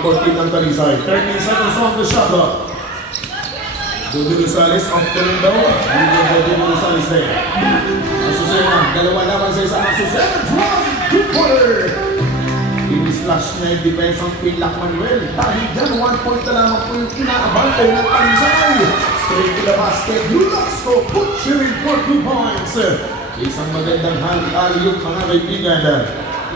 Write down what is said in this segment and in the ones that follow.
14 ng Talisay. 30 seconds on the shot clock. Dudu Rosales off the window. Dudu Rosales there. Azucena, dalawa laban sa isang Azucena. Drop! Two-pointer! Ini-slash na yung defense ng Pilak Manuel. Dahil dyan, 1 point na lamang po yung inaabante ng Talisay. Straight to the basket. Yulasco puts you in 42 points. Isang magandang alley-oop mga kaibigan.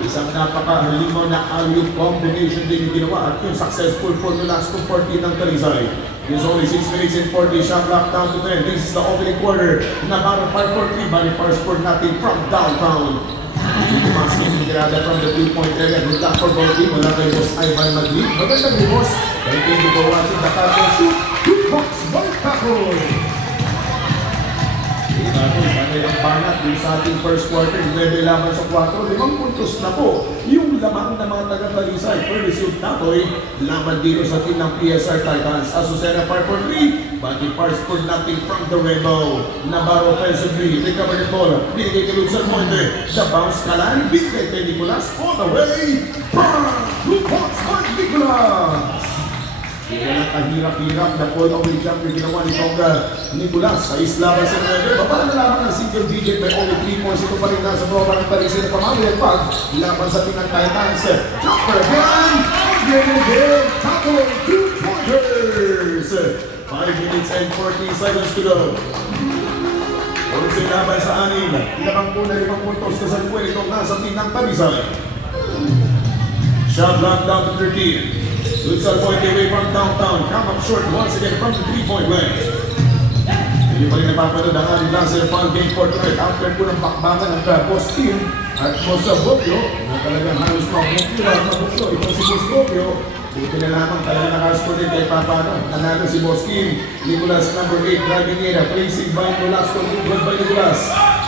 Isang napaka-limo na alley-oop combination din yung ginawa at yung successful for Yulasco 14 ng Talisay. There's only 6 minutes and 40. Shot clock down to 10. This is the opening quarter. Navarro 5-4-3. Bali first for nothing from downtown. Masking tirada from the 2-point area. Good luck for both team. Wala kay Boss Ivan Madrid. Magandang ni Boss. Thank you for watching the Carter Shoot. Good box by Kakol. Panay ang banat yung sa ating first quarter. 9 laban sa 4. 5 puntos na po. Yung lamang na mga taga-Talisay. Perdisyon Tatoy. Laban dito sa team ng PSR Titans. Azucena 5-4-3. Body parts for nothing from the rainbow. Navarro offensively. Recover the ball. Binigay kay Luzon Monte. The bounce kalan. Binigay kay Nicolas. All the way. Blue Box on Nicolas. Kaya lang kahirap-hirap na all-away jump yung ginawa ni Tonga Nicolas sa islaban sa Nueve. Baba na lamang ang single digit by only 3 points. Ito pa rin nasa proba ng Talisay na pamamayan pag laban sa Pinang Titans. Jumper again! Again! Tackle! 2-pointers! 5 minutes and 40 seconds to go. Kung sinaban sa anim, lamang po na 5 puntos na sa buwan itong nasa Pinang Talisay. Shot block down to 13. Luzon point away from downtown. Come up short once again from the 3-point range. Hindi pa rin napapanood ang ating Lancer Fun Game for tonight. After po ng bakbakan ng Boss Team at Mosa Bokyo, na talagang halos mga Bokyo. Itong si Boss Bokyo, buti na lamang talaga nakascore din kay Papano. Nanalo si Boss Team. Nicolas number 8 driving in. Placing by Nicolas. Good by Nicolas.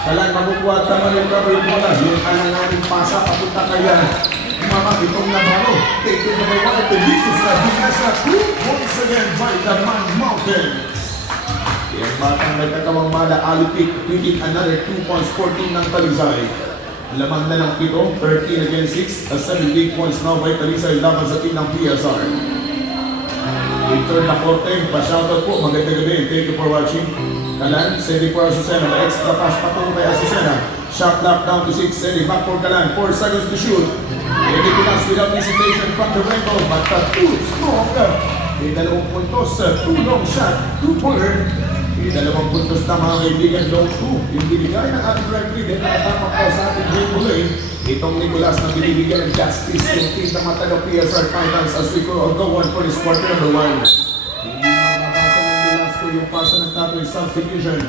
Talang makukuha tama yung cover yung Nicolas. Yung alanganing pasa papunta kaya. Mama, itong Navarro. Take it number 1 at the Likus na Binasa. 2 points again by the Man Mountains. Yung batang nagkakawang mala, Alipik, winning another 2 points, 14 ng Talisay. Lamang na ng 7, 13 against 6, a 7 big points now by Talisay laban sa team ng PSR. Victor Nacorte, pa-shoutout po, magandang gabi, thank you for watching. Kalan, Sedi for Azucena, may extra pass patungo kay Azucena. Shot clock down to 6, Sedi back for Kalan, 4 seconds to shoot. Nicolas without hesitation from the rainbow, but too strong. May 2 puntos, 2 long shot, 2-pointer. May 2 puntos na mga kaibigan, long 2. Yung binigay ng ating referee, din nakatamak po sa ating game muli. Itong Nicolas na binibigyan ng justice yung team na mataga PSR Titans as we go on for this quarter number 1. Hindi makakabasa ng Nicolas ko yung pasa ng Tatoy substitution.